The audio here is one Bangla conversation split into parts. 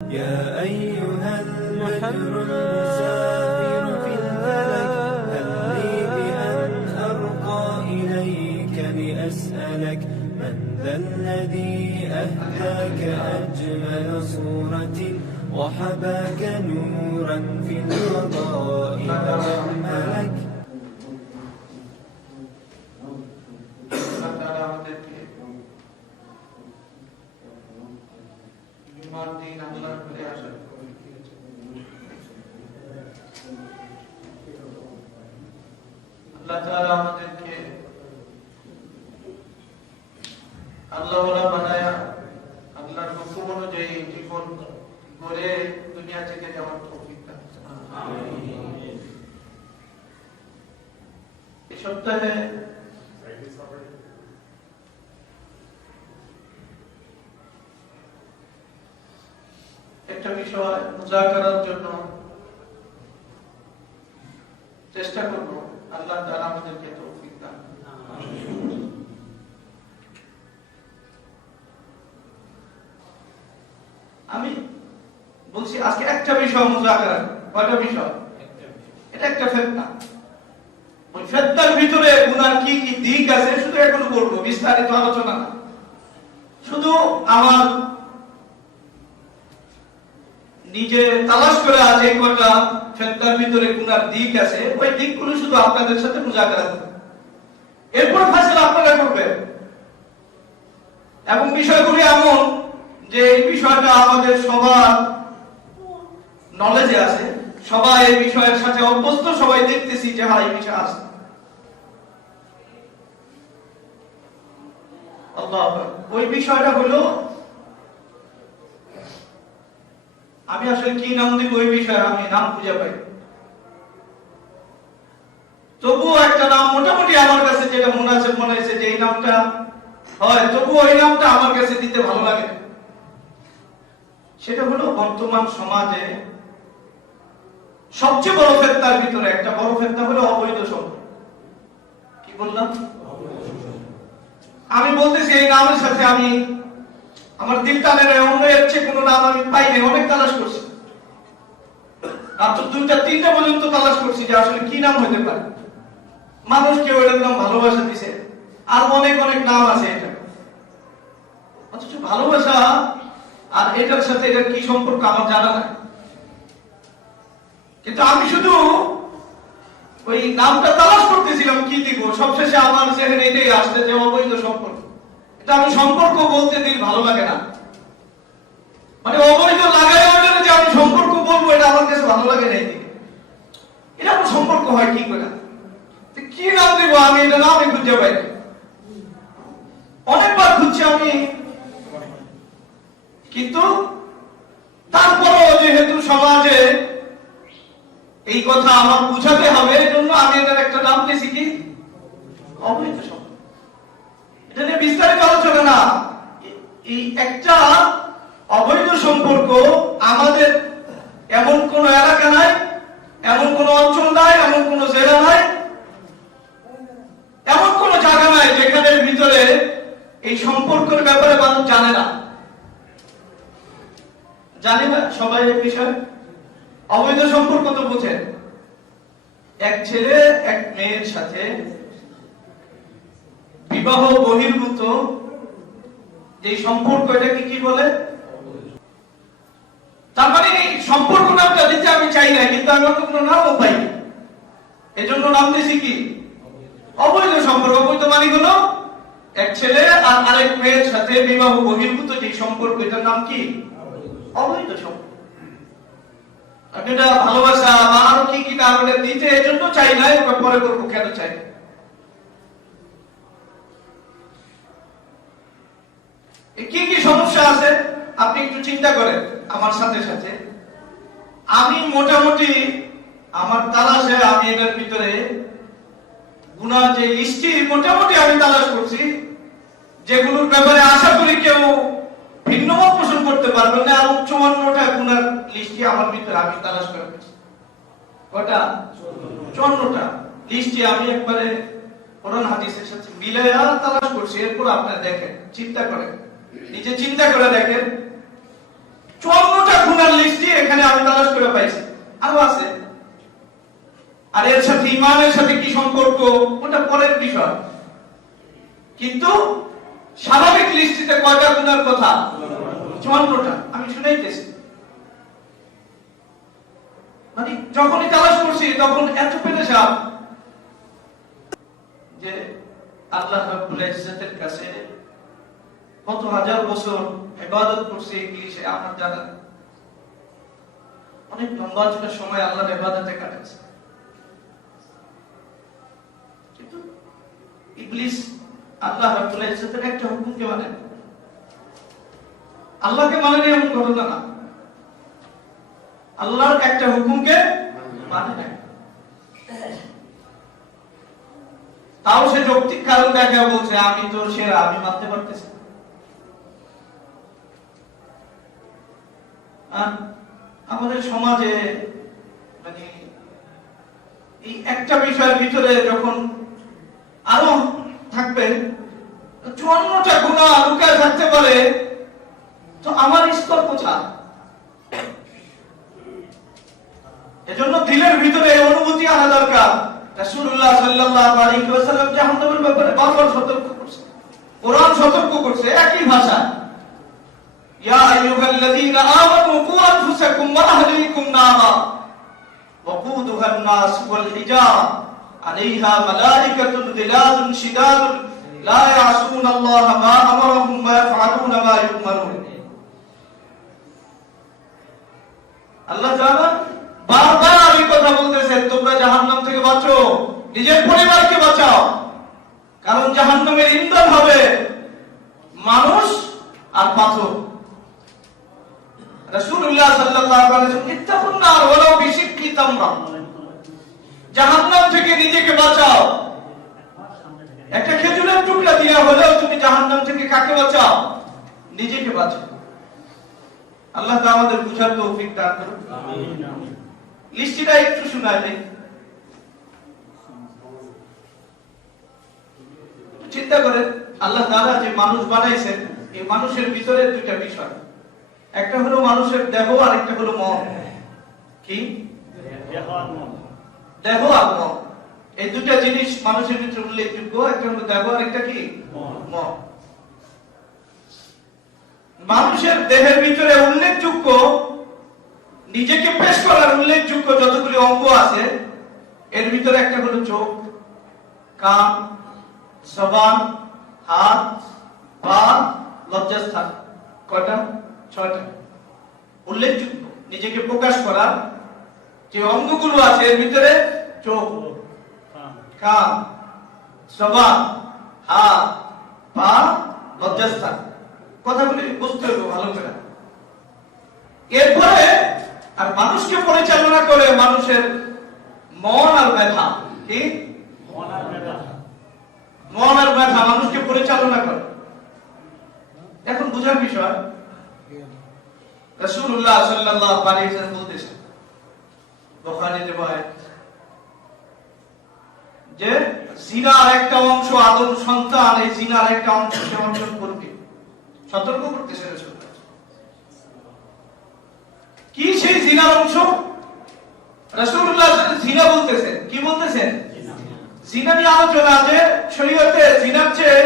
يا أيها البدر المسافر في الفلك هل لي بأن أرقى إليك لأسألك من ذا الذي أهداك أجمل صورة وحباك نورا في الفضاء تحملك আল্লাহ তাআলা আমাদেরকে আল্লাহ বানায়া আল্লাহর হুকুম অনুযায়ী জীবন গড়ে দুনিয়া থেকে যাওয়ার তৌফিক দান করুন। আমিন। এই সপ্তাহে একটা বিষয় মুযাকারার জন্য চেষ্টা করব। আল্লাহ তাআলা আমাদেরকে তৌফিক দান করুন। আমিন। আমি বলছি আজকে একটা বিষয় মুযাকারা, কয়টা বিষয়? এটা একটা ফিতনা। ওই ফিতনার ভিতরে গুনার কি কি দিক আছে শুধু এখন বলবো, বিস্তারিত আলোচনা না। শুধু আমার নিজে তালাশ করে আছে কয়টা ফিতনার ভিতরে গুনার দিক আছে, ওই দিকগুলো শুধু আপনাদের সাথে মুযাকারা করব। এরপর ফয়সালা আপনারা করবেন। এবং বিষয়গুলি এমন যে এই বিষয়টা আমাদের সবার নলেজে আছে, সবাই এই বিষয়ের সাথে অভ্যস্ত, সবাই দেখতেছি যে হ্যাঁ এই বিষয় আছে। আল্লাহু আকবার। ওই বিষয়টা হলো, আমি আসলে কি নাম দিব ওই বিষয়ে আমি নাম খুঁজে পাই, তবুও একটা নাম মোটামুটি আমার কাছে যেটা মুনাসিব মনে হয়েছে যে এই নামটা হয়, তবুও ওই নামটা আমার কাছে দিতে ভালো লাগে। সেটা হলো বর্তমান সমাজে সবচেয়ে বড় ফিতনার ভিতরে একটা বড় ফিতনা হলো অবৈধ সম্পর্ক। কি বললাম? আমি বলতেছি এই নামের সাথে আমি আমার দিল টানের অন্য এর চেয়ে কোনো নাম আমি পাইনি, অনেক তালাশ করছি, মাত্র 2টা-3টা পর্যন্ত তালাশ করছি যে আসলে কি নাম হতে পারে। মানুষ কেউ এটার নাম ভালোবাসা দিছে, আর অনেক অনেক নাম আছে এটা, অথচ ভালোবাসা আর এটার সাথে এটার কি সম্পর্ক আমার জানা নাই। কিন্তু আমি শুধু ওই নামটা তালাশ করতেছিলাম কি দিব, সবশেষে আমার যেখানে এটাই আসছে যে অবৈধ সম্পর্ক। এটা আমি সম্পর্ক বলতে দিল ভালো লাগে না, মানে অবৈধ লাগাই ওখানে যে আমি সম্পর্ক বলবো এটা আমার কাছে ভালো লাগে না। এটা আমার সম্পর্ক হয় কি করে, কি নাম দিব আমি এটা নামই খুঁজে পাই না। অনেকবার খুঁজছি আমি, কিন্তু তারপরও যেহেতু সমাজে এই কথা আমার বুঝাতে হবে, এজন্য আমি এটার একটা নাম দিয়েছি কি অবৈধ সম্পর্ক। এটা নিয়ে বিস্তারিত আলোচনা না, এই একটা অবৈধ সম্পর্ক আমাদের এমন কোন এলাকা নাই, এমন কোন অঞ্চল নাই, এমন কোন জেলা নাই, এমন কোন জায়গা নাই যেখানে ভিতরে এই সম্পর্কের ব্যাপারে মানুষ জানে না। জানি না সবাই এই বিষয়। অবৈধ সম্পর্ক তো বুঝেন, এক ছেলে এক মেয়ের সাথে বিবাহ বহির্ভূত যে সম্পর্ক, এটাকে কি বলে? তার মানে এই সম্পর্ক নামটা দিতে আমি চাই না, কিন্তু আমি অন্য কোনো নামও পাই, এজন্য নাম দিয়েছি কি অবৈধ সম্পর্ক। অবৈধ মানে হলো এক ছেলে আর আরেক মেয়ের সাথে বিবাহ বহির্ভূত যে সম্পর্ক, এটার নাম কি অবৈধ সম্পর্ক। আপনি এটা ভালোবাসা বা আরো কি কি নাম এটা দিতে এজন্য চাই না, পরে করবো কেন চাই। কি কি সমস্যা আছে আপনি একটু চিন্তা করেন আমার সাথে সাথে। আমি মোটামুটি আমার তালাশে আমি এটার ভিতরে গুনার যে লিস্টটি মোটামুটি আমি তালাশ করছি, যেগুলোর ব্যাপারে আশা করি কেউ ভিন্ন মত পোষণ করতে পারবে না। আর 54টা গুনার লিস্টটি আমার ভিতরে আমি তালাশ করেছি। কটা? 54টা লিস্টটি আমি একবারে কোরআন হাদিসের সাথে মিলাইয়া তালাশ করছি। এরপর আপনারা দেখেন, চিন্তা করেন, নিজে চিন্তা করে দেখেন 54টা গুনার লিস্টই এখানে আমি তালাশ করে পাইছি, আরো আছে। আর এর সাথে ঈমানের সাথে কি সম্পর্ক ওটা পরের বিষয়, কিন্তু স্বাভাবিক লিস্টিতে কয়টা গুনার কথা? 54টা। আমি শুনাইতেছি, মানে যখনই তালাশ করছি তখন এত পেরেশান যে আল্লাহ রাব্বুল ইজ্জতের কাছে কত হাজার বছর ইবাদত করছি ইংলিশে আমার জানা অনেক লম্বা সময় আল্লাহর ইবাদতে কাটাচ্ছে, কিন্তু ইবলিস আল্লাহ রাব্বুল ইজ্জতের একটা হুকুমকে মানে না, আল্লাহকে মানে না এমন ঘটনা না, আল্লাহর একটা হুকুমকে মানে না। তাও সে যৌক্তিক কারণ দেখা বলছে আমি তো সেরা, আমি মানতে পারতেছি। আমাদের সমাজে মানে এই একটা বিষয়ের ভিতরে যখন আরো থাকবে 54টা গুনাহ লুকায় থাকতে পারে, তো আমার স্তর কোথায়? এজন্য দিলের ভিতরে অনুভূতি আনা দরকার। রাসূলুল্লাহ সাল্লাল্লাহু আলাইহি ওয়াসাল্লাম জাহান্নামের ব্যাপারে বারবার সতর্ক করছে, কোরআন সতর্ক করছে একই ভাষা, ইয়া আইয়ুহাল্লাযীনা আমানু কু আনফুসাকুম ওয়া আহলিকুম নারা ওয়াকুদুহা আন-নাস ওয়াল হিজারা আলাইহা মালাইকাতুন গিলাযুন শিদাদুন লা ইয়াসুনাল্লাহা মা আমারাহুম ওয়া ইয়াফআলুনা মা ইউমারুন। আল্লাহ তাআলা বারবার এই কথা বলতেছেন তোমরা জাহান্নাম থেকে বাঁচো, নিজের পরিবারকে বাঁচাও, কারণ জাহান্নামের ইন্ধন হবে মানুষ আর পাথর। রাসূলুল্লাহ সাল্লাল্লাহু আলাইহি ওয়াসাল্লাম ইত্তাকুন নার ওয়ালাউ বিশিক্কি তামরা, জাহান্নাম থেকে নিজেকে বাঁচাও, একটা খেজুরের টুকরা দিয়ে হলেও তুমি জাহান্নাম থেকে কাকে বাঁচাও? নিজেকে বাঁচাও। আল্লাহ তাআলা আমাদের বুঝার তৌফিক দান করুন। আমিন। লিস্টটা একটু শোনায় দেই, চিন্তা করেন আল্লাহ তাআলা যে মানুষ বানাইছেন, এই মানুষের ভিতরে দুইটা বিষয়, একটা হলো মানুষের দেহ আর একটা হলো মন। কি? দেহ আর মন, এই দুইটা জিনিস মানুষের ভিতরে উল্লেখযোগ্য, একটা হলো দেহ আর একটা কি? মন। মানুষের দেহের ভিতরে উল্লেখযোগ্য, নিজেকে পেশ করার উল্লেখযোগ্য যতগুলি অঙ্গ আছে, এর ভিতরে একটা হলো চোখ, কান, জবান, হাত, পা, লজ্জাস্থান। কয়টা? 6টা উল্লেখযোগ্য নিজেকে প্রকাশ করার যে অঙ্গগুলো আছে, এর ভিতরে চোখ, কান, জবান, হাত, পা, লজ্জাস্থান। কথাগুলি বুঝতে হবে ভালো করে। এরপরে আর মানুষকে পরিচালনা করে মানুষের মন আর মেধা। কি? মন আর মেধা মানুষকে পরিচালনা করে। এখন বুঝার বিষয়, রাসূলুল্লাহ সাল্লাল্লাহু আলাইহি ওয়াসাল্লাম বলতেছেন বুখারীতে বলে যে জিনার একটা অংশ আদম সন্তান এই জিনার একটা অংশ সে অর্জন করবে, সতর্ক করতেছে রাসূল। কি সেই জিনার অংশ? রাসূলুল্লাহ জিনা বলতেছেন, কি বলতেছেন? জিনা নিয়ে আলোচনা যে শরীয়তে জিনার চেয়ে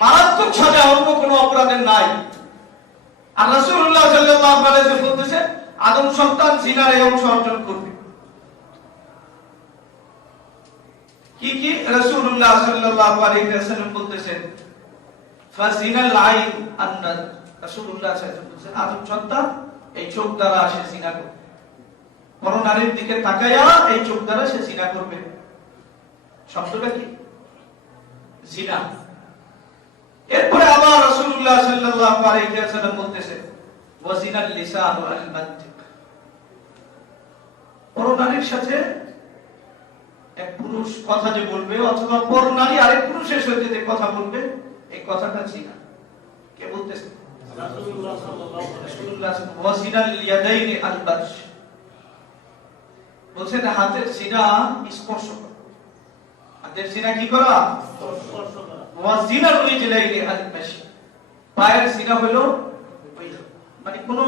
মারাত্মক সাজা অন্য কোনো অপরাধের নাই। আর রাসূলুল্লাহ সাল্লাল্লাহু আলাইহি ওয়াসাল্লাম বলতেছেন আদম সন্তান জিনার এই অংশ অর্জন করবে। কি কি? রাসূলুল্লাহ সাল্লাল্লাহু আলাইহি ওয়াসাল্লাম বলতেছেন ফাজিনাল আইন আন-নাজ, রাসূলুল্লাহ সাল্লাল্লাহু আলাইহি ওয়াসাল্লাম বলতেছেন আদম সন্তান এই চোখ দ্বারা সে জিনা করবে, কোন নারীর দিকে তাকায়া এই চোখ দ্বারা সে জিনা করবে। শব্দটা কি? জিনা। এরপরে আবার রাসূলুল্লাহ সাল্লাল্লাহু আলাইহি ওয়াসাল্লাম বলতেছেন ওয়া জিনাল লিসান ওয়াল মানতিক, পর নারীর সাথে এক পুরুষ কথা যে বলবে অথবা পর নারী আরেক পুরুষের সাথে যে কথা বলবে, এই কথাটা জিনা। কে বলতেছেন? রাসূলুল্লাহ সাল্লাল্লাহু আলাইহি ওয়াসাল্লাম। ওয়া জিনাল ইয়াদাইনি আল বাতশ, বলছেন হাতের জিনা স্পর্শ করা। হাতের জিনা কি করা? স্পর্শ করা। ওয়া জিনাল রিজলাইনি আল মাশি, পায়ের জিনা হলো মানে কোনো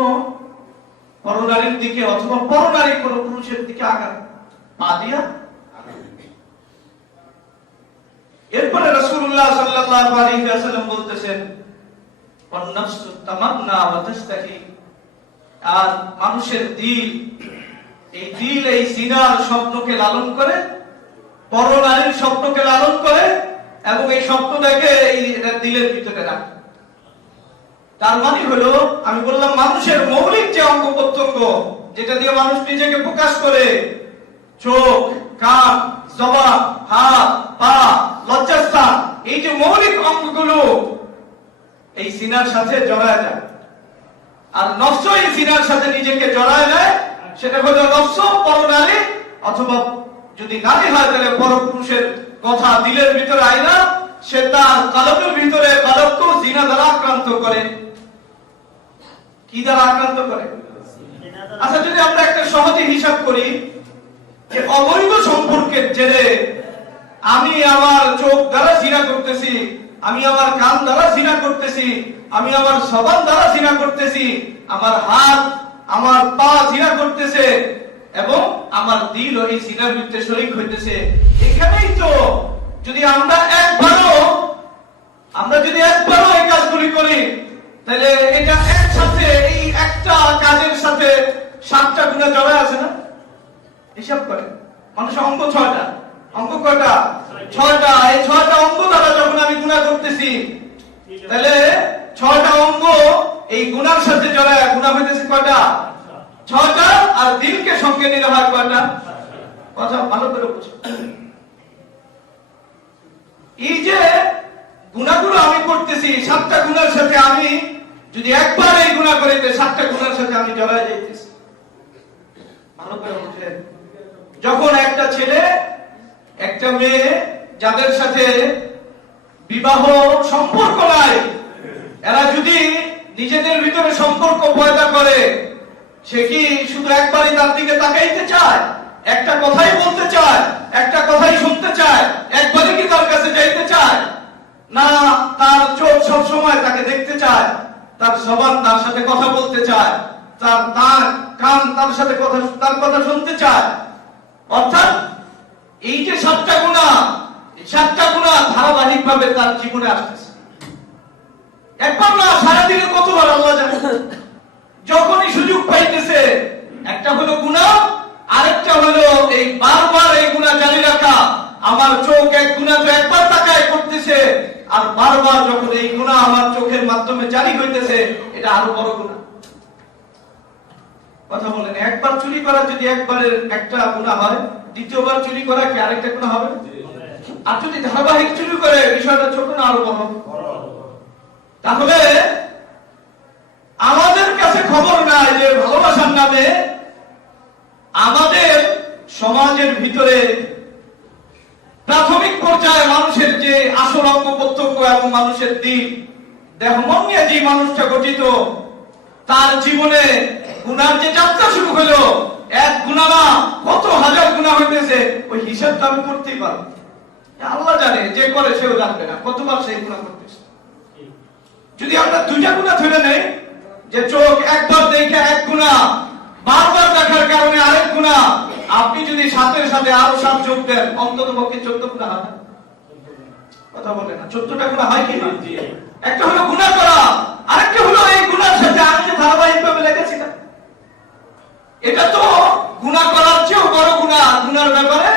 পরনারীর দিকে অথবা পরনারী কোনো পুরুষের দিকে আঘাত পা দিয়া। এরপরে রাসূলুল্লাহ সাল্লাল্লাহু আলাইহি ওয়াসাল্লাম বলতেছেন, ওয়ান-নাফসু তামান্না ওয়া তাশতাহি, আর মানুষের দিল, এই দিল এই জিনার স্বপ্নকে লালন করে, পরনারীর স্বপ্নকে লালন করে এবং এই স্বপ্নটাকে এই দিলের ভিতরে রাখে। তার মানে হলো, আমি বললাম মানুষের মৌলিক যে অঙ্গ প্রত্যঙ্গ যেটা দিয়ে মানুষ নিজেকে প্রকাশ করে, চোখ, কান, জবান, হাত, পা, লজ্জাস্থান, এই যে মৌলিক অঙ্গগুলো এই সিনার সাথে জড়ায় যায়। আর নফস এই সিনার সাথে নিজেকে জড়ায় নেয়, সেটা হলো নফস পরনারী, অথবা যদি নারী হয় তাহলে পরপুরুষের কথা দিলের ভিতরে আইনা সে তার কলবের ভিতরে কলবকে জিনা দ্বারা আক্রান্ত করে। কি দ্বারা আক্রান্ত করে? আচ্ছা, যদি আমরা একটা সহজে হিসাব করি যে অবৈধ সম্পর্কের জেরে আমি আমার চোখ দ্বারা জিনা করতেছি, আমি আমার কান দ্বারা জিনা করতেছি, আমি আমার জবান দ্বারা জিনা করতেছি, আমার হাত, আমার পা জিনা করতেছে এবং আমার দিল এই জিনার ভিতরে শরীক হইতেছে। এখানেই তো যদি আমরা একবারও এই কাজগুলি করি, তাহলে এটা একসাথে, এই একটা কাজের সাথে 7টা গুনাহ জড়ায় আছে না? হিসাব করে মানুষের অঙ্গ 6টা, অঙ্গ কয়টা? 6টা। এই 6টা অঙ্গ দ্বারা যখন আমি গুনাহ করতেছি, তাহলে 6টা অঙ্গ এই গুনার সাথে জড়ায় গুনাহ হইতেছে কয়টা? 6টা। আর দিলকে সঙ্গে নিলে হয় কয়টা? কথা ভালো করে বুঝো। এই যে গুনাহগুলো আমি করতেছি, 7টা গুনার সাথে আমি যদি একবার এই গুনাহ করি, 7টা গুনার সাথে আমি জড়ায় যাইতেছি। ভালো করে বুঝেন। যখন একটা ছেলে একটা মেয়ে যাদের সাথে বিবাহ সম্পর্ক নাই, এরা যদি নিজেদের ভিতরে সম্পর্ক পয়দা করে, সে কি শুধু একবারই তার দিকে তাকাইতে চায়, একটা কথাই বলতে চায়, একটা কথাই শুনতে চায়, একবারই কি তার কাছে যাইতে চায়? না, তার চোখ সব সময় তাকে দেখতে চায়, তার জবান তার সাথে কথা বলতে চায়, তার কান তার কথা শুনতে চায়। অর্থাৎ এই যে 7টা গুনাহ, এই 7টা গুনাহ ধারাবাহিক ভাবে তার জীবনে আসতেছে। একবার না, সারাদিনে কতবার আল্লাহ জানে। যখনই সুযোগ পাইতেছে, একটা হলো গুনাহ, আরেকটা হলো এই বারবার এই গুনাহ জারি রাখা। আমার চোখ এক গুনাহ তো একবার তাকায় করতেছে, আর বারবার যখন এই গুনাহ আমার চোখের মাধ্যমে জারি হইতেছে, এটা আরো বড় গুনাহ। কথা বলেন, একবার চুরি করা যদি একবারের একটা গুনাহ হয়, দ্বিতীয়বার চুরি করা কি আরেকটা গুনাহ হবে? আর যদি ধারাবাহিক চুরি করে, বিষয়টা ছোট না আরো বড়? তাহলে আমাদের কাছে খবর নাই যে ভালোবাসার নামে আমাদের সমাজের ভিতরে প্রাথমিক পর্যায়ে মানুষের যে আসল অঙ্গ প্রত্যঙ্গ এবং মানুষের দিক, দেহ মন নিয়ে যে মানুষটা গঠিত, তার জীবনে গুনার যে যাত্রা শুরু হলো, এক গুনাহ না কত হাজার গুনাহ হইতেছে, ওই হিসাবটা আমি করতেই পারবো। আল্লাহ জানে, যে করে সেও জানবে না কতবার সেই গুনাহ করতেছে। যদি আমরা 2টা গুনাহ ধরে নেই, যে চোখ একবার দেখে এক গুনাহ, বারবার দেখার কারণে আরেক গুনাহ, আপনি যদি সাথে সাথে আরো 7 যোগ দেন, অন্তত পক্ষে 14 গুনাহ হবে। কথা বলে না, 14টা গুনাহ হয় কি না? একটা হলো গুনাহ করা, আরেকটা হলো এই গুনার সাথে আমি যে ধারাবাহিকভাবে লেগেছি না, এটা তো গুনাহ করার চেয়েও বড় গুনাহ। গুনার ব্যাপারে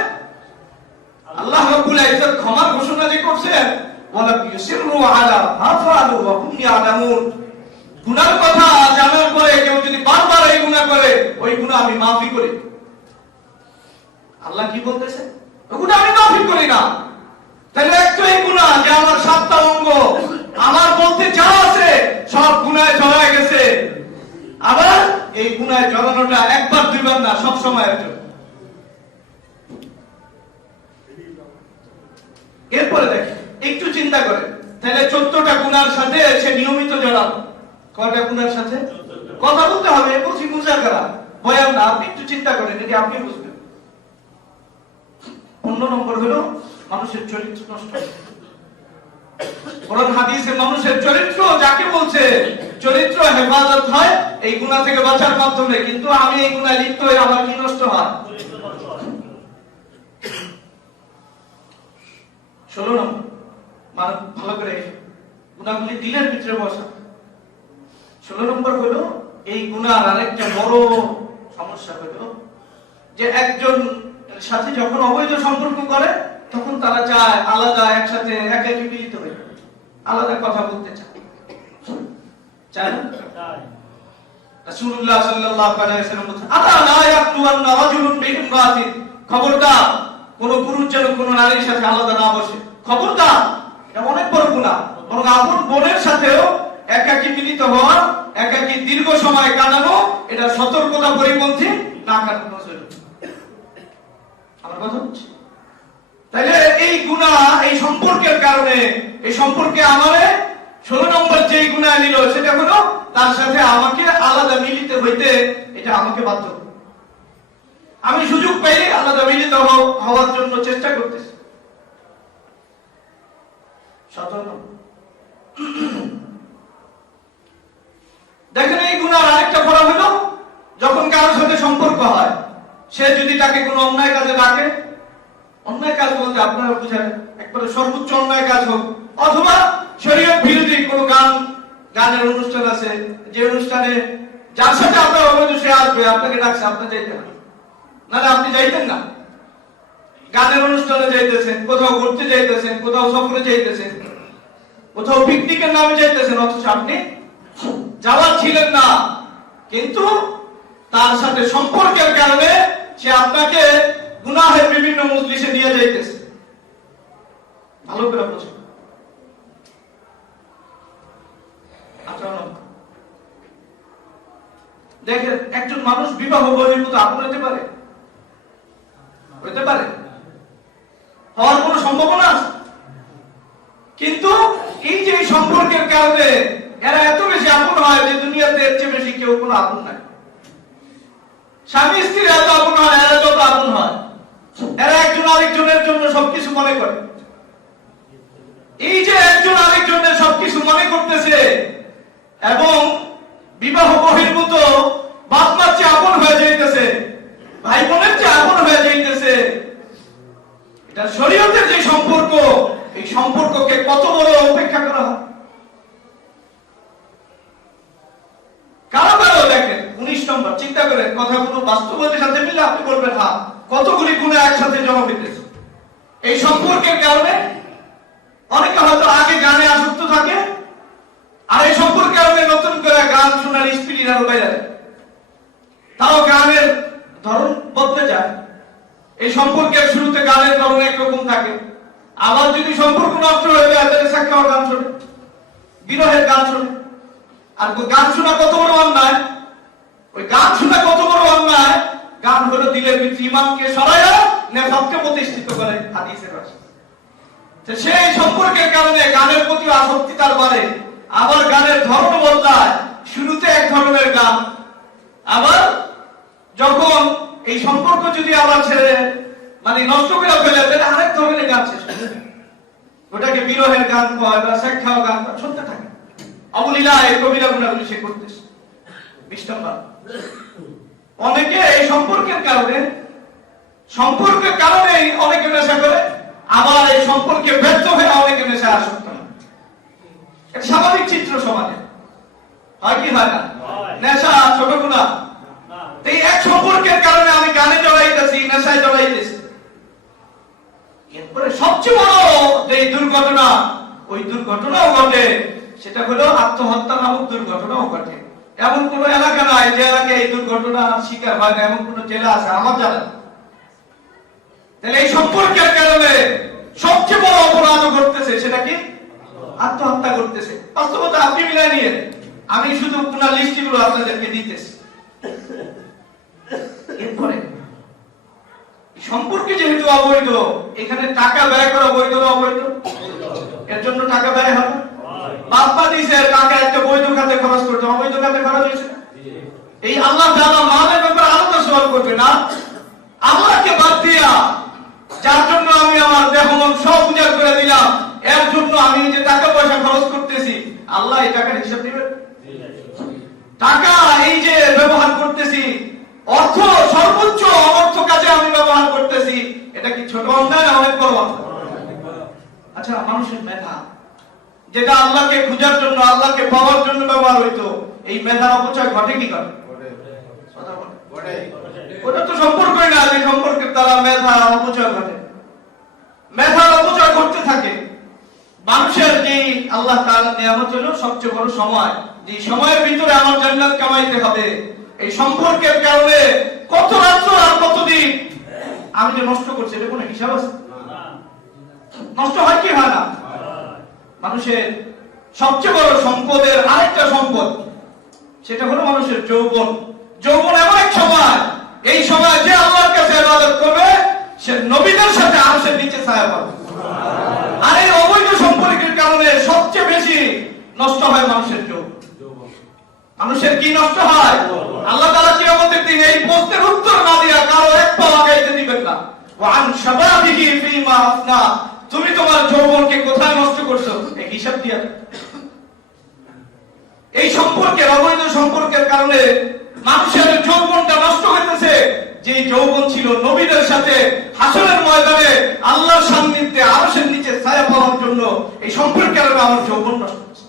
আল্লাহ রাব্বুল ইজ্জত ক্ষমার ঘোষণা যে করছেন, ওয়ালা ইউসিরু আলা মা ফাআলু ওয়া হুম ইয়ালামুন। গুনার কথা জানার পরে কেউ যদি বারবার এই গুনাহ করে, ওই গুনাহ আমি মাফি করি। আল্লাহ কি বলতেছে? ওই গুনাহ আমি মাফি করি না। তাহলে একটা এই গুনাহ যে আমার 7টা অঙ্গ, আমার বলতে যা আছে সব গুনাহে জড়ায় গেছে। আবার এই গুনাহে জড়ানোটা একবার দুইবার না, সব সময়ের জন্য। এরপরে দেখেন, একটু চিন্তা করেন, তাহলে 14টা গুনার সাথে সে নিয়মিত জড়ানো। কয়টা গুনার সাথে? কথা বলতে হবে, বলছি মুজাকারা, বয়ান না। আপনি একটু চিন্তা করেন, যদি আপনি বুঝবেন। 15 নম্বর হলো মানুষের চরিত্র নষ্ট। কোরআন হাদিসে মানুষের চরিত্র যাকে বলছে চরিত্র হেফাজত হয় এই গুনাহ থেকে বাঁচার মাধ্যমে, কিন্তু আমি এই গুনাহে লিপ্ত হয়ে আমার কি নষ্ট হয়? 16 নম্বর, মানে ভালো করে গুনাহগুলি দিলের ভিতরে বসা। 16 নম্বর হলো এই গুনাহর আরেকটা বড় সমস্যা হলো যে একজন সাথে যখন অবৈধ সম্পর্ক করে তখন তারা চায় আলাদা একসাথে একাকী মিলিত হয়ে আলাদা কথা বলতে চায় না? রাসূলুল্লাহ সাল্লাল্লাহু আলাইহি ওয়াসাল্লাম বলেছেন, আলা লা ইয়াকতুওয়ান্না রাজুলুন বিইমরাতিন, খবরদার কোন পুরুষ যেন কোন নারীর সাথে আলাদা না বসে। খবরদার, এটা অনেক বড় গুনাহ। বরং আপন বোনের সাথেও একাকী মিলিত হওয়া, একাকী দীর্ঘ সময় কাটানো, এটা সতর্কতা পরিপন্থী না কাটানো জরুরি। আমার কথা হচ্ছে তাইলে এই গুনাহ এই সম্পর্কের কারণে, এই সম্পর্কে আমারে 16 নম্বর যেই গুনাহ নিল সেটা হলো তার সাথে আমাকে আলাদা মিলিত হইতে, এটা আমাকে বাধ্য। আমি সুযোগ পেলে আলাদা মিলিত হওয়ার জন্য চেষ্টা করতেছি। 17 দেখেন এই গুনাহর আরেকটা করা হলো যখন কারোর সাথে সম্পর্ক হয়, সে যদি তাকে কোনো অন্যায় কাজে ডাকে, অন্যায় কাজ বলতে আপনারা বুঝেন একবারে সর্বোচ্চ অন্যায় কাজ হোক, অথবা শরীয়ত বিরোধী কোনো গানের অনুষ্ঠান আছে, যে অনুষ্ঠানে যার সাথে আপনার অবৈধ সে আসবে, আপনাকে ডাকছে, আপনি যাইতেন না, আপনি যাইতেন না। গানের অনুষ্ঠানে যাইতেছেন, কোথাও ঘুরতে যাইতেছেন, কোথাও সফরে যাইতেছেন, কোথাও পিকনিকের নামে যাইতেছেন, অথচ আপনি যাওয়ার ছিলেন না, কিন্তু তার সাথে সম্পর্কের কারণে সে আপনাকে গুনাহের বিভিন্ন মজলিসে নিয়ে যাইতেছে। ভালো করে বুঝুন। দেখেন একজন মানুষ বিবাহ বহির্ভূত আপন হতে পারে, হতে পারে, হওয়ার কোনো সম্ভাবনা আছে, কিন্তু এই যে সম্পর্কের কারণে এরা এত বেশি আপন হয় যে দুনিয়াতে এর চেয়ে বেশি কেউ কোনো আপন নাই। স্বামী স্ত্রী এত আপন হয়, এরা যত আপন হয়, এরা একজন আরেকজনের জন্য সবকিছু মনে করে। এই যে একজন আরেকজনের সবকিছু মনে করতেছে এবং বিবাহ বহির্ভূত বাপ মার চেয়ে আপন হয়ে যাইতেছে, ভাই বোনের চেয়ে আপন হয়ে যাইতেছে, এটা শরীয়তের যে সম্পর্ক, এই সম্পর্ককে কত বড় উপেক্ষা করা হয়। কারো কারো দেখেন 19 নম্বর, চিন্তা করেন কথাগুলো বাস্তবতার সাথে মিলে আপনি বলবেন হ্যাঁ কতগুলি গুনাহ একসাথে জমা হইতেছে এই সম্পর্কের কারণে। অনেকে হয়তো আগে গানে আসক্ত থাকে, আর এই সম্পর্কের কারণে নতুন করে গান শোনার স্পিরিট আরো বেড়ে যায়, তাও গানের ধরন বদলে যায়। এই সম্পর্কের শুরুতে গানের ধরন একরকম থাকে, আবার যদি সম্পর্ক নষ্ট হয়ে যায় তাহলে সাক্ষাৎ গান শোনে, বিরহের গান শোনে। আর গান শোনা কত বড় অন্যায়, ওই গান শোনা কত বড় অন্যায়। গান হলো দিলের ভিতরে ঈমানকে সরাইয়া নেফাককে প্রতিষ্ঠিত করে, হাদিসের ভাষায়। সেই সম্পর্কের কারণে গানের প্রতি আসক্তি তার বাড়ে, আবার গানের ধর্ম বদলায়। শুরুতে এক ধরনের গান, আবার যখন এই সম্পর্ক যদি আবার ছেড়ে মানে নষ্ট করে ফেলে তাহলে আরেক ধরনের গান শেষ হয়, ওটাকে বিরহের গান কয় বা সাক্ষাৎ গান শুনতে থাকে। অবলীলা এই কবিরা গুণাগুলি সে করতেছে। 20 নম্বর, অনেকে এই সম্পর্কের কারণে অনেকে নেশা করে, আবার এই সম্পর্কে ব্যর্থ হয়ে অনেকে নেশা আসক্ত হয়। এটা স্বাভাবিক চিত্র সমাজে, হয় কি হয় না? নেশা ছোট গুনাহ। এই এক সম্পর্কের কারণে আমি গানে জড়াইতেছি, নেশায় জড়াইতেছি। এরপরে সবচেয়ে বড় যে দুর্ঘটনা, ওই দুর্ঘটনাও ঘটে, সেটা হলো আত্মহত্যা নামক দুর্ঘটনাও ঘটে। এমন কোন এলাকা নাই যে এলাকায় এই দুর্ঘটনা শিকার হয় না, এমন কোন জেলা আছে আমার জানা। তাহলে এই সম্পর্কের কারণে সবচেয়ে বড় অপরাধ ঘটতেছে, সেটা কি? আত্মহত্যা করতেছে। বাস্তবতা আপনি মিলাই নিয়ে, আমি শুধু পুরা লিস্টগুলো আপনাদেরকে দিতেছি। এরপরে সম্পর্কে যেহেতু অবৈধ, এখানে টাকা ব্যয় করা বৈধ না অবৈধ? এর জন্য টাকা ব্যয় হবে। বাপ্পা দিছে টাকা একটা বৈধ খাতে খরচ করতে, অবৈধ খাতে খরচ হয়েছে। এই আল্লাহ তাআলা মালের ব্যাপারে আলাদা সওয়াল করবে না। আল্লাহকে বাদ দিয়া যার জন্য আমি আমার দেহ মন সব উজাড় করে দিলাম, এর জন্য আমি যে টাকা পয়সা খরচ করতেছি, আল্লাহ এই টাকার হিসাব দিবেন? টাকা এই যে ব্যবহার করতেছি, অর্থ সর্বোচ্চ অর্থ কাজে আমি ব্যবহার করতেছি, এটা কি ছোট অন্যায় না অনেক বড় অন্যায়? আচ্ছা, মানুষের মেধা যেটা আল্লাহকে খোঁজার জন্য, আল্লাহকে পাওয়ার জন্য ব্যবহার হইতো, এই মেধার অপচয় ঘটে কি করে? ওটা তো সম্পর্কই না, যে সম্পর্কের দ্বারা মেধা অপচয় ঘটে। মেধার অপচয় ঘটতে থাকে। মানুষের যে আল্লাহ তাআলা নিয়ামত হলো সবচেয়ে বড় সময়, যে সময়ের ভিতরে আমার জান্নাত কামাইতে হবে, এই সম্পর্কের কারণে কত রাত্র আর কতদিন আমি যে নষ্ট করছি, এটা কোনো হিসাব আছে? নষ্ট হয় কি হয় না? মানুষের সবচেয়ে বড় সম্পদের আরেকটা সম্পদ, সেটা হলো মানুষের যৌবন। যৌবন এমন এক সময়, এই সময় যে আল্লাহর কাছে ইবাদত করবে সে নবীদের সাথে আরশের নিচে ছায়া পাবে। আর এই অবৈধ সম্পর্কের কারণে সবচেয়ে বেশি নষ্ট হয় মানুষের যৌবন। মানুষের কি নষ্ট হয়? আল্লাহ তাআলা কিয়ামতের দিন এই প্রশ্নের উত্তর না দিয়া কারো এক পা আগাইতে দিবেন না। ওয়া আন শাবাবিহি ফীমা আফনা, তুমি তোমার যৌবনকে কোথায় নষ্ট করছো এই হিসাব দিয়া। এই সম্পর্কের, অবৈধ সম্পর্কের কারণে মানুষের যৌবনটা নষ্ট হইতেছে। যে যৌবন ছিল নবীদের সাথে হাসরের ময়দানে আল্লাহর সান্নিধ্যে আরশের নিচে ছায়া পাওয়ার জন্য, এই সম্পর্কের কারণে আমার যৌবন নষ্ট হচ্ছে।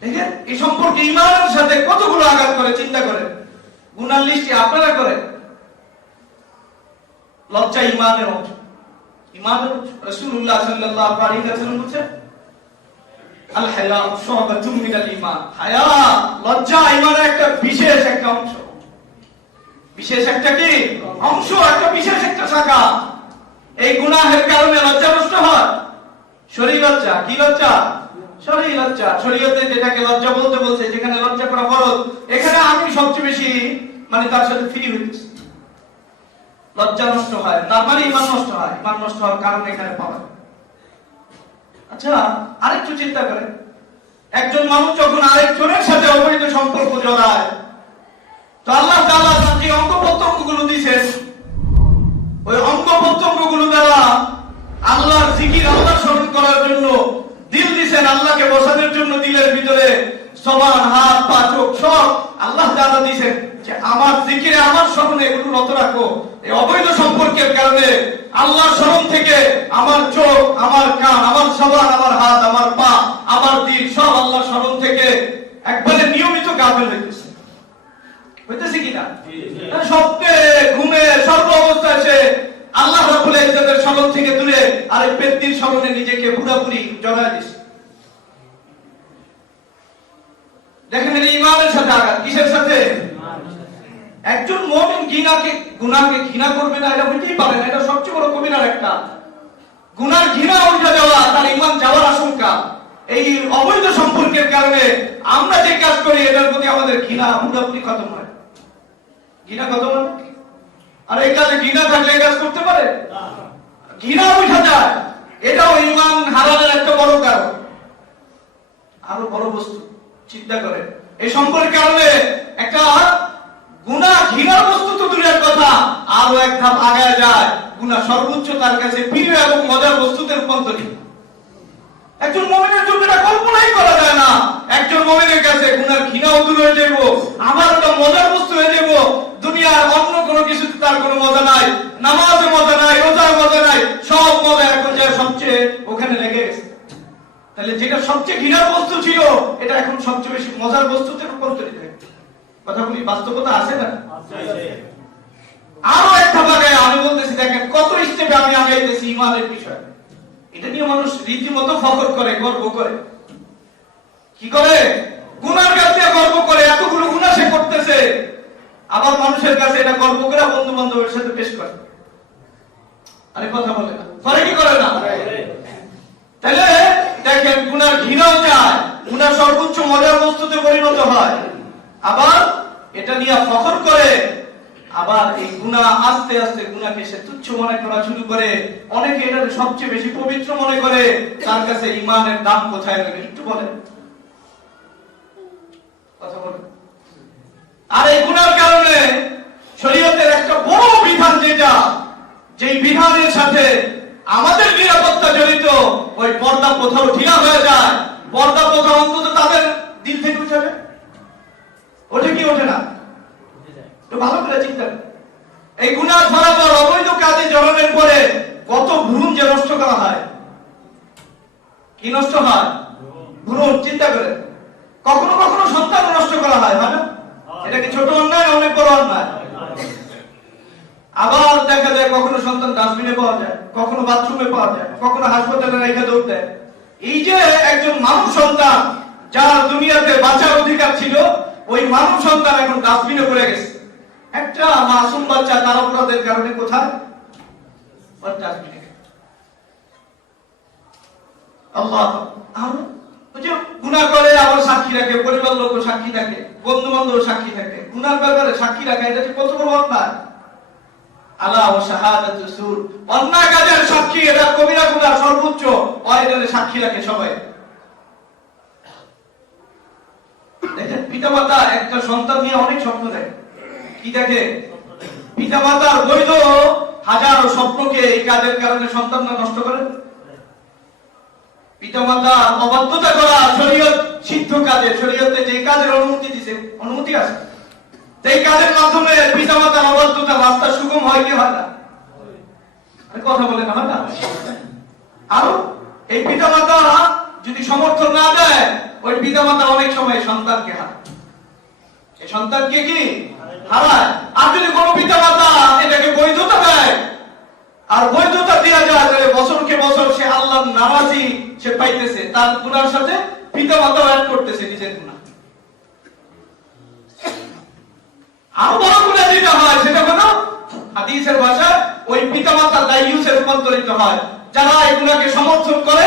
দেখেন এই সম্পর্কে ঈমানের সাথে কতগুলো আঘাত করে, চিন্তা করেন। গুনার লিস্টে আপনারা করেন। লজ্জা ঈমানের অংশ। ঈমানের রাসূলুল্লাহ সাল্লাল্লাহু আলাইহি ওয়াসাল্লাম বলেছেন, আল হায়া শুআবাতুম মিনাল ঈমান। হায়া, লজ্জা ঈমানের একটা বিশেষ একটা অংশ। বিশেষ একটা কি অংশ, একটা বিশেষ একটা শাখা। এই গুনাহের কারণে লজ্জা নষ্ট হয়। শরীর লজ্জা, কি লজ্জা? শরীর লজ্জা। শরীয়তে যেটাকে লজ্জা বলতে বলছে, যেখানে লজ্জা করা ফরজ, এখানে আমি সবচেয়ে বেশি তার সাথে ফ্রি হইতেছি। লজ্জা নষ্ট হয়, তার মানে ঈমান নষ্ট হয়। ঈমান নষ্ট হওয়ার কারণ এখানে পাওয়া যায়। আচ্ছা, আরেকটু চিন্তা করেন। একজন মানুষ যখন আরেকজনের সাথে অবৈধ সম্পর্ক জড়ায়, তো আল্লাহ তাআলা যে অঙ্গ প্রত্যঙ্গগুলো দিয়েছেন, ওই অঙ্গ প্রত্যঙ্গগুলো দ্বারা আল্লাহর জিকির, আল্লাহ স্মরণ করার জন্য দিল দিয়েছেন, আল্লাহকে বসানোর জন্য দিলের ভিতরে জবান, হাত, পা, চোখ সব আল্লাহ তাআলা দিয়েছেন যে আমার জিকিরে, আমার স্মরণে এগুলো নত রাখো। এই অবৈধ সম্পর্কের কারণে আল্লাহর স্মরণ থেকে আমার চোখ, আমার কান, আমার জবান, আমার হাত, আমার পা, আমার দিল সব আল্লাহর স্মরণ থেকে একবারে নিয়মিত গাফেল হইতেছে। হইতেছে কিনা? স্বপ্নে, ঘুমে, সর্ব অবস্থায় সে আল্লাহ রাব্বুল ইজ্জতের স্মরণ থেকে দূরে আরেক ব্যক্তির স্মরণে নিজেকে পুরোপুরি জড়ায় দিছে। দেখেন এই ঈমানের সাথে আঘাত। কিসের সাথে? একজন মুমিন গুনাহকে ঘৃণা করবে না, এটা হইতেই পারে না। এটা সবচেয়ে বড় কবিরার একটা। গুনার ঘৃণা উঠে যাওয়া, তার ঈমান যাওয়ার আশঙ্কা। এই অবৈধ সম্পর্কের কারণে আমরা যে কাজ করি, এটার প্রতি আমাদের ঘৃণা পুরোপুরি খতম হয়। ঘৃণা খতম হয়। আর এই কাজে ঘৃণা থাকলে এই কাজ করতে পারে? ঘৃণা উঠে যায়। এটাও ঈমান হারানোর একটা বড় কারণ। আরো বড় বস্তু চিন্তা করে, এই সম্পর্কের কারণে একটা গুনাহ, ঘৃণার বস্তু তো দূরের কথা, আরো এক ধাপ আগায় যায়। গুনাহ সর্বোচ্চ তার কাছে প্রিয় এবং মজার বস্তুতে রূপান্তরিত। একজন মুমিনের জন্য এটা কল্পনাই করা যায় না। একজন মুমিনের কাছে গুনার ঘৃণাও দূর হয়ে যাবে, আবার একটা মজার বস্তু হয়ে যাবে। দুনিয়ার অন্য কোনো কিছুতে তার কোনো মজা নাই, নামাজে মজা নাই, রোজার মজা নাই, সব মজা এখন যা সবচেয়ে ওখানে লেগে গেছে। তাহলে যেটা সবচেয়ে ঘৃণার বস্তু ছিল, এটা এখন সবচেয়ে বেশি মজার বস্তুতে রূপান্তরিত হয়েছে। কথাগুলি বাস্তবতা আছে না? আরো একটা জায়গায় আমি বলতেছি, দেখেন কত স্টেপে আমি আগাইতেছি ঈমানের বিষয়। এটা নিয়ে মানুষ রীতিমতো ফখর করে, গর্ব করে। কি করে? গুনার কাছে গর্ব করে, এতগুলো গুনাহ সে করতেছে। আবার মানুষের কাছে এটা গর্ব করে বন্ধু বান্ধবের সাথে পেশ করে। আরে কথা বলে না, করে কি করে না? তাহলে দেখেন গুনার ঘৃণাও যায়, গুনাহ সর্বোচ্চ মজার বস্তুতে পরিণত হয়। আবার এটা নিয়ে ফখর করে, আবার এই গুনাহ আস্তে আস্তে গুনাহকে সে তুচ্ছ মনে করা শুরু করে। অনেকে এটা সবচেয়ে বেশি পবিত্র মনে করে। তার কাছে ঈমানের দাম কোথায় রইল একটু বলেন, কথা বলেন। আর এই গুনার কারণে শরীয়তের একটা বড় বিধান, যেটা যেই বিধানের সাথে আমাদের নিরাপত্তা ওই পর্দা কোথাও ঢিলা হয়ে যায়, পর্দা কোথাও অন্তত তাদের দিল থেকে উঠে যায়, ওঠে কি ওঠে না? তো ভালো করে চিন্তা করুন। এই গুনাহ ধরা পর অবৈধ কাজে জড়ানোর পরে কত ভ্রূণ যে নষ্ট করা হয়। কি নষ্ট হয়? ভ্রূণ। চিন্তা করে, কখনো কখনো সন্তান নষ্ট করা হয়, হয় না? এটা কি ছোট অন্যায়? অনেক বড় অন্যায়। আবার দেখা যায় কখনো সন্তান ডাস্টবিনে পাওয়া যায়, কখনো বাথরুমে পাওয়া যায়, কখনো হাসপাতালে রেখে দৌড় দেয়। এই যে একজন মানব সন্তান যার দুনিয়াতে বাঁচার অধিকার ছিল, ওই মানব সন্তান এখন ডাস্টবিনে পড়ে গেছে। একটা মাসুম বাচ্চা তার অপরাধের কারণে কোথায়? ডাস্টবিনে। আল্লাহ, ওই যে গুনাহ করে আবার সাক্ষী রাখে, পরিবার লোক সাক্ষী থাকে, বন্ধু বান্ধব সাক্ষী থাকে, গুনার ব্যাপারে সাক্ষী রাখা, এটা যে কত বড় অন্যায়। আল্লাহ ও শাহাদাতুস সুর, অন্যায় কাজের সাক্ষী, এটা কবিরা গুনাহ সর্বোচ্চ, অরিজিনালে সাক্ষী রাখে সবাই। দেখেন, পিতামাতা একটা সন্তান নিয়ে অনেক স্বপ্ন দেখে। কি দেখে? পিতামাতার বৈধ হাজারো স্বপ্নকে এই কাজের কারণে সন্তানরা নষ্ট করে। পিতামাতা অবাধ্যতা করা শরীয়ত সিদ্ধ কাজে, শরীয়তে যে কাজের অনুমতি দিছে, অনুমতি আছে, এই কাজের মাধ্যমে পিতামাতার অবাধ্যতা রাস্তা সুগম হয় কি হয় না? কথা বলে না, হয় না? আরো এই পিতামাতা যদি সমর্থন না দেয়, ওই পিতামাতা অনেক সময় সন্তানকে হারায়। এই সন্তানকে কি হারায়। আর যদি কোনো পিতামাতা এটাকে বৈধতা দেয়, আর বৈধতা দেওয়া যায়, তাহলে বছরকে বছর সে আল্লাহর নারাজি সে পাইতেছে, তার গুনার সাথে পিতামাতাও অ্যাড করতেছে নিজের গুনাহ। আরো বড় গুনাহ যেটা হয় সেটা হলো হাদিসের ভাষায় ওই পিতামাতা দায়ুসে রূপান্তরিত হয়। যারা এগুলাকে সমর্থন করে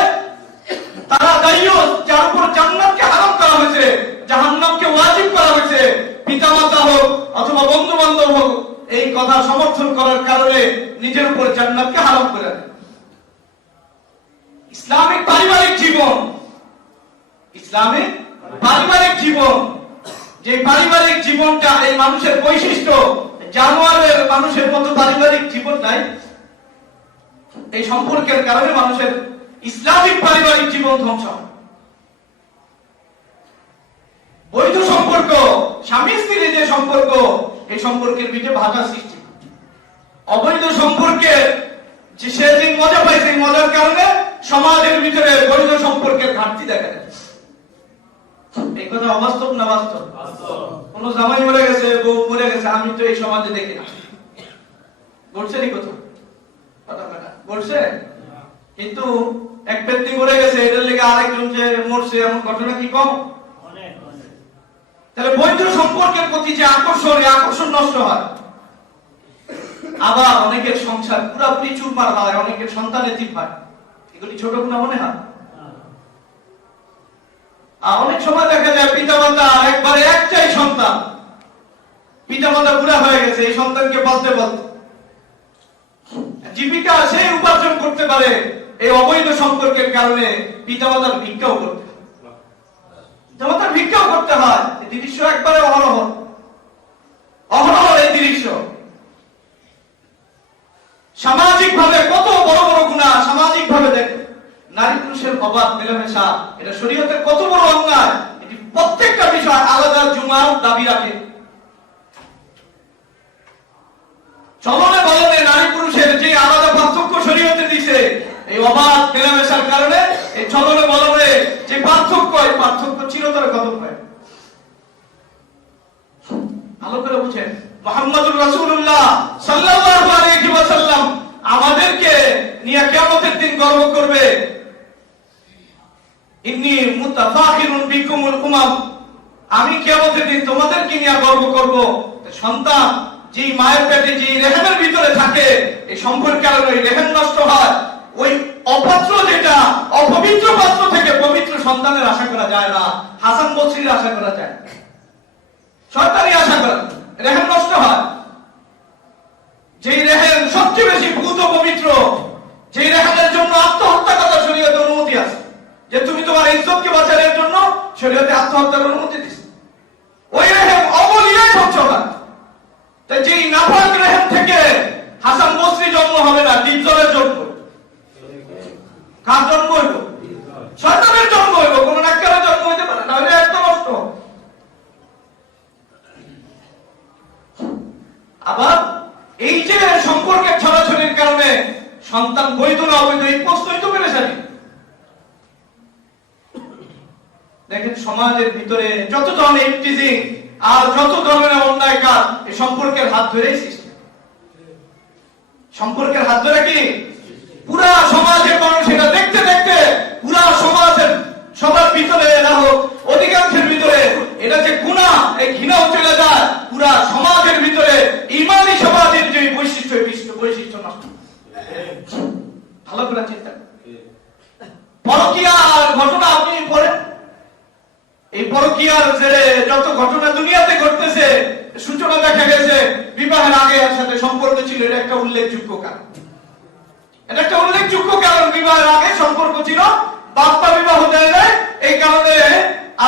তারা দায়ুস, যার উপর জান্নাতকে হারাম করা হয়েছে, জাহান্নামকে ওয়াজিব করা হয়েছে, পিতামাতা হোক অথবা বন্ধু বান্ধব হোক, এই কথা সমর্থন করার কারণে নিজের উপর জান্নাতকে হারাম করে দেয়। ইসলামিক পারিবারিক জীবন, ইসলামিক পারিবারিক জীবন, যে পারিবারিক জীবনটা এই মানুষের বৈশিষ্ট্য, জানোয়ারের মানুষের মতো পারিবারিক জীবন নাই। এই সম্পর্কের কারণে মানুষের ইসলামিক পারিবারিক জীবন ধ্বংস হয়। বৈধ সম্পর্ক, স্বামী স্ত্রীর যে সম্পর্ক, এই সম্পর্কের ভিতরে বাধা সৃষ্টি। অবৈধ সম্পর্কের যে সে যে মজা পায়, সেই মজার কারণে সমাজের ভিতরে বৈধ সম্পর্কের ঘাটতি দেখা যায়। এই কথা অবাস্তব না বাস্তব? কোন জামাই মরে গেছে, বউ মরে গেছে, আমি তো এই সমাজে দেখি না। ঘটছে নি কোথাও? ঘটছে। কিন্তু এক ব্যক্তি মরে গেছে, এটার লেগে আরেকজন যে মরছে, এমন ঘটনা কি কম? তাহলে বৈধ সম্পর্কের প্রতি যে আকর্ষণ, এই আকর্ষণ নষ্ট হয়। আবার অনেকের সংসার পুরাপুরি চুরমার হয়, অনেকের সন্তানের জীব হয়। এগুলি ছোট গুনাহ মনে হয়? অনেক সময় দেখা যায় পিতামাতা একবারে একটাই সন্তান, পিতামাতা বুড়া হয়ে গেছে, এই সন্তানকে পালতে পালতে জীবিকা সেই উপার্জন করতে পারে, এই অবৈধ সম্পর্কের কারণে পিতামাতার ভিক্ষাও করতে হয়। পিতামাতার ভিক্ষাও করতে হয়। এই দৃশ্য একবারে অহরহ অহরহ এই দৃশ্য। সামাজিক ভাবে কত বড় বড় গুনাহ, সামাজিক ভাবে দেখে নারী পুরুষের অবাধ মেলামেশা, এটা শরীয়তের কত বড় অন্যায়। এটি প্রত্যেকটা বিষয় আলাদা জুমার দাবি রাখে। চলনে বলনে নারী পুরুষের যে আলাদা পার্থক্য শরীয়তে দিছে, এই অবাধ মেলামেশার কারণে এই চলনে বলনে যে পার্থক্য, এই পার্থক্য চিরতরে খতম হয়। ভালো করে বুঝেন, মুহাম্মদুর রাসূলুল্লাহ সাল্লাল্লাহু আলাইহি ওয়াসাল্লাম আমাদেরকে নিয়ে কিয়ামতের দিন গর্ব করবে। ইন্নী মুতাফাখিরুন বিকুমুল উমাম, আমি কিয়ামতের দিন তোমাদেরকে নিয়ে গর্ব করব। সন্তান যে মায়ের পেটে যে রেহেমের ভিতরে থাকে, এই সম্পর্কের কারণে ওই রেহেম নষ্ট হয়। ওই অপাত্র যেটা অপবিত্র পাত্র থেকে পবিত্র সন্তানের আশা করা যায় না, হাসান বসরির আশা করা যায়, সরকারি আশা করা, রেহেম নষ্ট হয়। যেই রেহেম সবচেয়ে বেশি ভূত পবিত্র, যেই রেহেমের জন্য আত্মহত্যা করার শরীয়তে অনুমতি আছে, যে তুমি তোমার ইজ্জতকে বাঁচানোর জন্য শরীয়তে আত্মহত্যার অনুমতি দিছে, ওই রেহেম অবলীলায় ধ্বংস হয়। তাই যেই নাপাক রেহেম থেকে হাসান বসরি জন্ম হবে না, ডিপজলের জন্ম। কার জন্ম হইব? আবার এই যে সম্পর্কের ছড়াছড়ির কারণে সন্তান বৈধ না অবৈধ এই প্রশ্নই তো পেরেছেন। দেখেন সমাজের ভিতরে যত ধরনের ইফতিজিং আর যত ধরনের অন্যায় কাজ এই সম্পর্কের হাত ধরেই সৃষ্টি। সম্পর্কের হাত ধরে কি পুরা সমাজের মানুষ এটা দেখতে দেখতে পুরা সমাজের সবার ভিতরে না হোক অধিকাংশের ভিতরে এটা যে গুনাহ এই ঘৃণাও চলে যায় পুরা সমাজের ভিতরে ইমানি সমাজের যে বৈশিষ্ট্য নষ্ট। ভালো করে চিন্তা পরকীয়ার ঘটনা আপনি পড়েন, এই পরকীয়ার জেরে যত ঘটনা দুনিয়াতে ঘটতেছে সূচনা দেখা গেছে বিবাহের আগে এর সাথে সম্পর্ক ছিল, এটা একটা উল্লেখযোগ্য কারণ। এটা একটা উল্লেখযোগ্য কারণ, বিবাহের আগে সম্পর্ক ছিল, বাপ্পা বিবাহ দেয় নাই, এই কারণে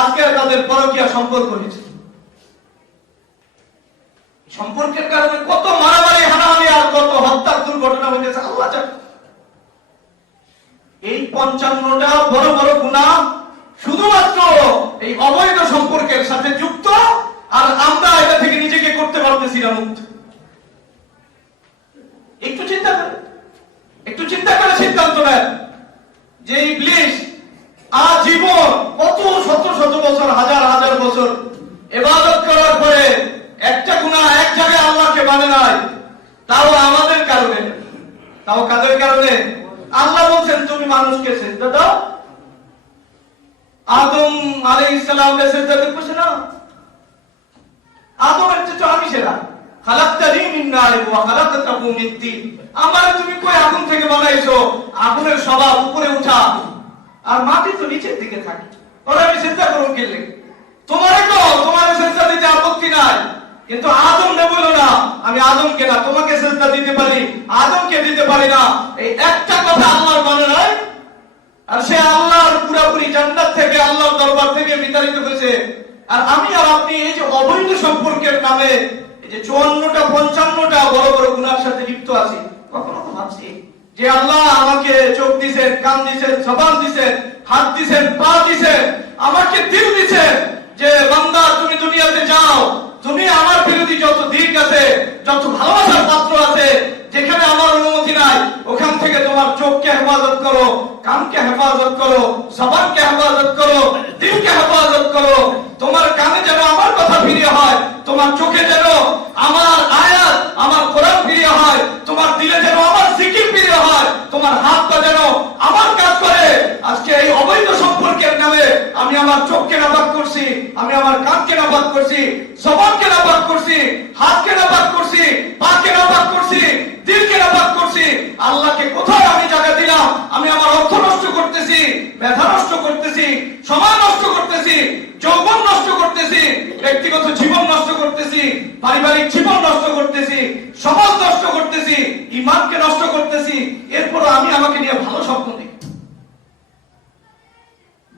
আজকে তাদের পরকীয়া সম্পর্ক হয়েছে। সম্পর্কের কারণে কত মারামারি হানাহানি আর কত হত্যার দুর্ঘটনা হয়েছে আল্লাহ জানে। এই 55টা বড় বড় গুনাহ শুধুমাত্র এই অবৈধ সম্পর্কের সাথে যুক্ত, আর আমরা এটা থেকে নিজেকে করতে পারতেছি না মুক্ত। একটু চিন্তা করে সিদ্ধান্ত নেন যে ইবলিস আজীবন কত শত শত বছর হাজার হাজার বছর ইবাদত করার পরে একটা গুনাহ এক জায়গায় আল্লাহকে মানে নাই, তাও আমাদের কারণে, তাও কাদের কারণে? আল্লাহ বলছেন তুমি মানুষকে সিজদা দাও। আদম আলাইহিস সালামকে সিজদা করছে না? আদমের চেয়ে আমি সেরা। খালাকতানি মিন নারিন ওয়া খালাকতাহু মিন তিন। আমারে তুমি কই আগুন থেকে বানাইছো? আগুনের স্বভাব উপরে ওঠা, আর মাটি তো নিচের দিকে থাকে। ওরা আমি সিজদা করব কেলে? তোমারে তো তোমারে সিজদা দিতে আপত্তি নাই, কিন্তু আদম নে বলো না আমি আদমকে না তোমাকে সিজদা দিতে পারি, আদমকে দিতে পারি না। এই একটা কথা আল্লাহর মানে নাই, আর সে আল্লাহর পুরোপুরি জান্নাত থেকে আল্লাহর দরবার থেকে বিতাড়িত হয়েছে। আর আমি আর আপনি এই যে অবৈধ সম্পর্কের নামে এই যে 54টা 55টা বড় বড় গুনাহের সাথে লিপ্ত আছি, কখনো তো ভাবছি যে আল্লাহ আমাকে চোখ দিয়েছেন, কান দিয়েছেন, জবান দিয়েছেন, হাত দিয়েছেন, পা দিয়েছেন, আমাকে দিল দিয়েছেন, যে বান্দা তুমি দুনিয়াতে যাও, তুমি আমার বিরোধী যত দিক আছে, যত ভালোবাসার পাত্র আছে, যেখানে আমার অনুমতি নাই ওখান থেকে তোমার চোখকে হেফাজত করো, কানকে হেফাজত করো, জবানকে হেফাজত করো, দিলকে হেফাজত করো। তোমার কানে যেন আমার কথা ফিরিয়ে হয়, তোমার চোখে যেন আমার আয়াত আমার কোরআন ফিরিয়ে হয়, তোমার দিলে যেন আমার জিকির ফিরিয়ে হয়, তোমার হাতটা যেন আমার কাজ করে। আজকে এই অবৈধ সম্পর্কের নামে আমি আমার চোখকে নাপাক করছি, আমি আমার কানকে নাপাক করছি, জবানকে নাপাক করছি, হাতকে নাপাক করছি, পাকে নাপাক করছি, দিলকে নাপাক করছি। আল্লাহকে কোথায় আমি জায়গা দিলাম? আমি আমার অর্থ নষ্ট করতেছি, মেধা নষ্ট করতেছি, সময় নষ্ট করতেছি, যৌবন নষ্ট করতেছি, ব্যক্তিগত জীবন নষ্ট করতেছি, পারিবারিক জীবন নষ্ট করতেছি, সমাজ নষ্ট করতেছি, ঈমানকে নষ্ট করতেছি। এরপর আমি আমাকে নিয়ে ভালো স্বপ্ন দেখি।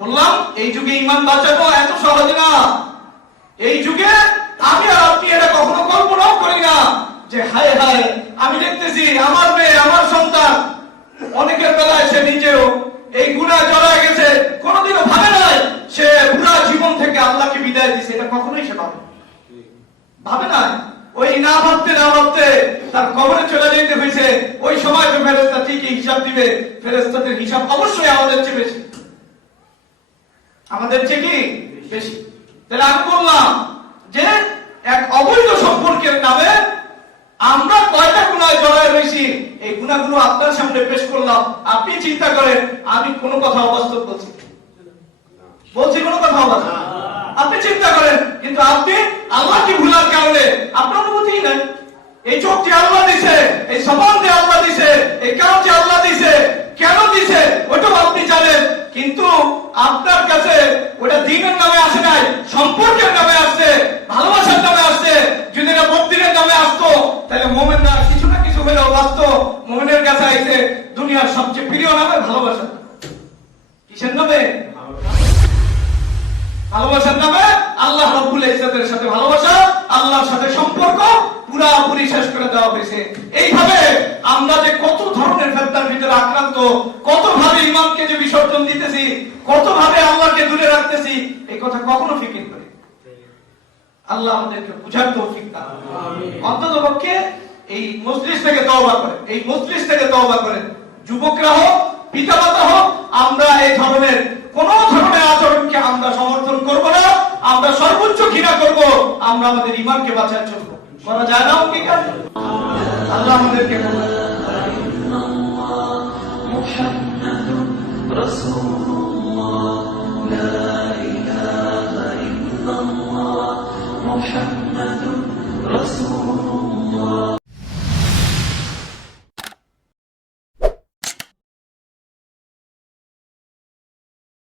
বললাম এই যুগে ঈমান বাঁচানো এত সহজ না। এই যুগে আমি আর আপনি এটা কখনো কল্পনাও করি না যে হায় হায় আমি দেখতেছি আমার মেয়ে আমার সন্তান অনেকের বেলায় সে নিজেও এই গুনাহে জড়ায় গেছে, কোনোদিনও ভাবে নাই সে পুরা জীবন থেকে আল্লাহকে বিদায় দিয়েছে। এটা কখনোই সে ভাবে না। ওই না ভাবতে তার কবরে চলে যেতে হয়েছে। ওই সময় তো ফেরেশতা ঠিকই হিসাব দিবে, ফেরেশতাদের হিসাব অবশ্যই আমাদের চেয়ে বেশি, আমাদের চেয়ে কি বেশি। তাহলে আমি বললাম যে এক অবৈধ সম্পর্কের নামে আমরা কয়টা গুনাহে জড়ায় রয়েছি, এই গুনাহগুলো আপনার সামনে পেশ করলাম। আপনি চিন্তা করেন আমি কোন কথা অবাস্তব বলছি কোন কথা অবাস্তব? আপনি চিন্তা করেন, কিন্তু আপনি আল্লাহকে ভুলার কারণে আপনার অনুমতি নেই। এই চোখটি আল্লাহ দিছে, এই জবান দিয়ে আল্লাহ দিছে, এই কানটি আল্লাহ দিছে, কেন দিছে ওটাও আপনি জানেন, কিন্তু আপনার কাছে ওটা দ্বীনের নামে আসে নাই, সম্পর্কের নামে আসছে, ভালোবাসার নামে আসছে। যদি এটা বদ্দিনের নামে আসতো তাহলে মুমিনরা কিছু না কিছু হলেও বাঁচতো। মুমিনের কাছে আইছে দুনিয়ার সবচেয়ে প্রিয় নামে ভালোবাসা। কিসের নামে? ভালোবাসার নামে আল্লাহ রাব্বুল ইজ্জতের সাথে ভালোবাসা, আল্লাহর সাথে সম্পর্ক পুরাপুরি শেষ করে দেওয়া হয়েছে। এইভাবে আমরা যে কত ধরনের ফেতনার ভিতরে আক্রান্ত, কত ভাবে ইমানকে যে বিসর্জন দিতেছি, কত ভাবে আল্লাহকে দূরে রাখতেছি, এই কথা কখনো ফিকির করি। আল্লাহ আমাদেরকে বুঝার তৌফিক দান অন্তত পক্ষে এই মজলিস থেকে তওবা করেন, এই মজলিস থেকে তওবা করেন। যুবকরা হোক, পিতামাতা হোক, আমরা এই ধরনের কোন ধরনের আচরণকে আমরা সমর্থন করব না। আমরা সর্বোচ্চ ঘৃণা করব। আমরা আমাদের ঈমানকে বাঁচায় চলবো। করা যায় না অঙ্গীকার? আল্লাহ আমাদেরকে মুহাম্মাদুর রাসূলুল্লাহ লা ইলাহা ইল্লাল্লাহ মুহাম্মাদুর রাসূলুল্লাহ